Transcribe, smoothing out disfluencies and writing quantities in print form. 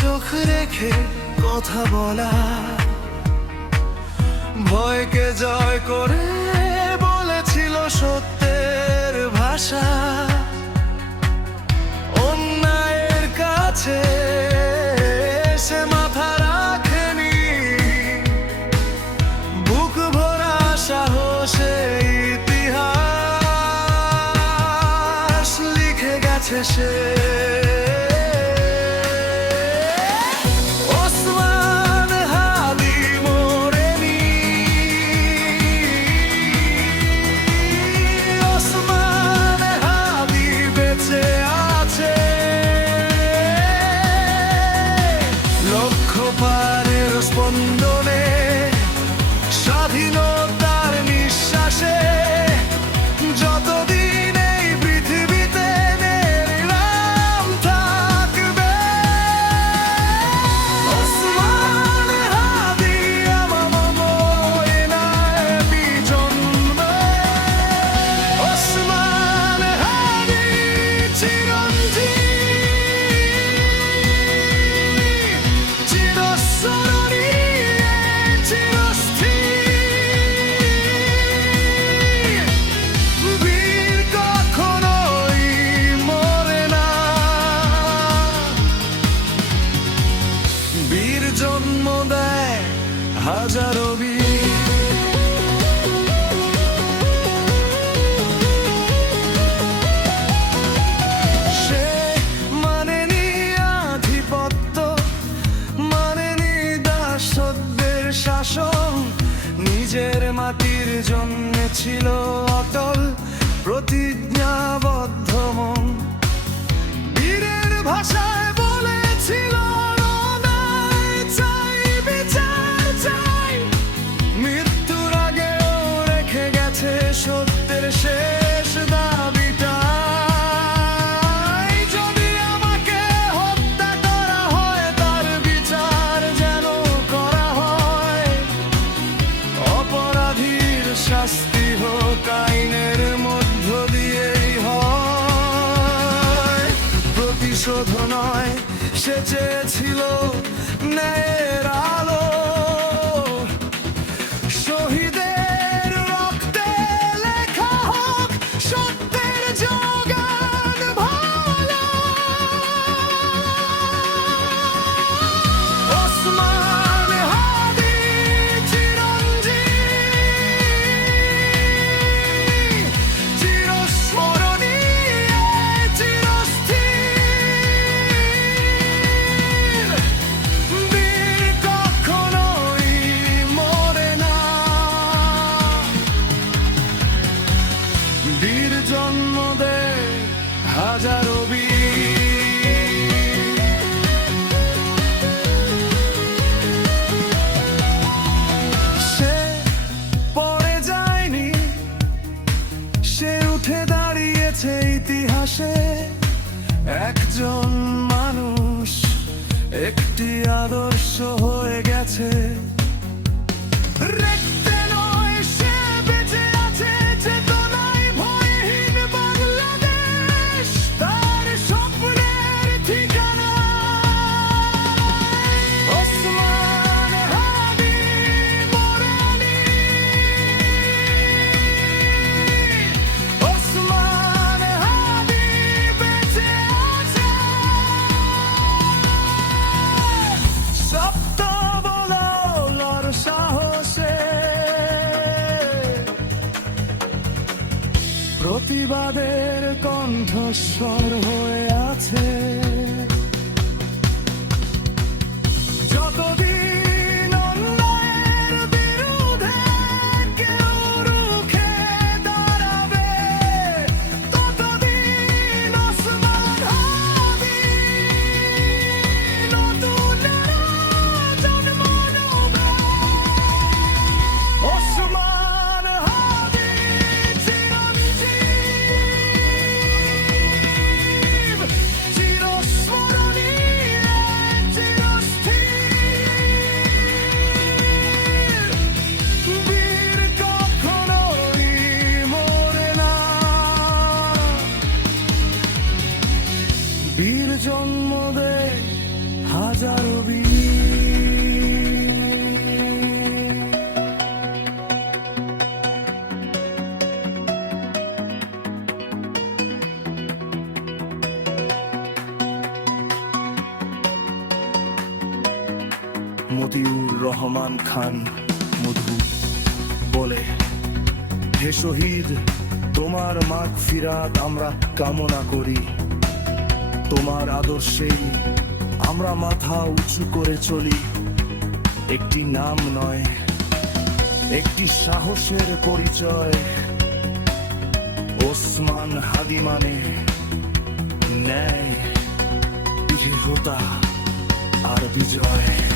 চোখ রেখে কথা বলা, ভয়কে জয় করে বলেছিল সত্যের ভাষা। অন্যায়ের কাছে সে মাথা রাখেনি, বুক ভরা সাহসে ইতিহাস লিখে গেছে সে। স্পন্দনে স্বাধীনতার নিঃশ্বাসে যতদিন এই পৃথিবীতে নির্নাম থাকবে, ওসমান হাদি আমার ময়নায় বিজন্মে। ওসমান হাদি চিরস্মরণীয়, জন্ম দেয় হাজারো বীর। সে মানেনি আধিপত্য, মানেনি দাসত্বের শাসন, নিজের মাটির জন্য ছিল অটল প্রতিজ্ঞাবদ্ধ মন। বীরের ভাষায় বলেছিল সত্যের শেষ দাবিটা, যদি আমাকে হত্যা করা হয় তার বিচার যেন করা হয়। অপরাধীর শাস্তি হোক আইনের মধ্য দিয়েই হয়, প্রতিশোধ নয়। সে চেয়েছিল ন্যায়ের আলো, শহীদের বীর জন্ম দেয় হাজারো বীর। সে পড়ে যায়নি, সে উঠে দাঁড়িয়েছে ইতিহাসে। একজন মানুষ একটি আদর্শ হয়ে গেছে। প্রতিবাদের কণ্ঠস্বর হয়ে আছে। যতদিন অন্যায়ের বিরুদ্ধে কেউ রুখে দাঁড়াবে, ততদিন ওসমান হাদি নতুন জন্ম নেবে। ওসমান হাদি চিরঞ্জীব, চিরস্মরণীয়। রহমান খান মধু বলে, হে শহীদ, তোমার মাগফিরাত আমরা কামনা করি। তোমার আদর্শেই আমরা মাথা উঁচু করে চলি। একটি নাম নয়, একটি সাহসের পরিচয়। ওসমান হাদি মানে ন্যায়, দৃঢ়তা আর বিজয়।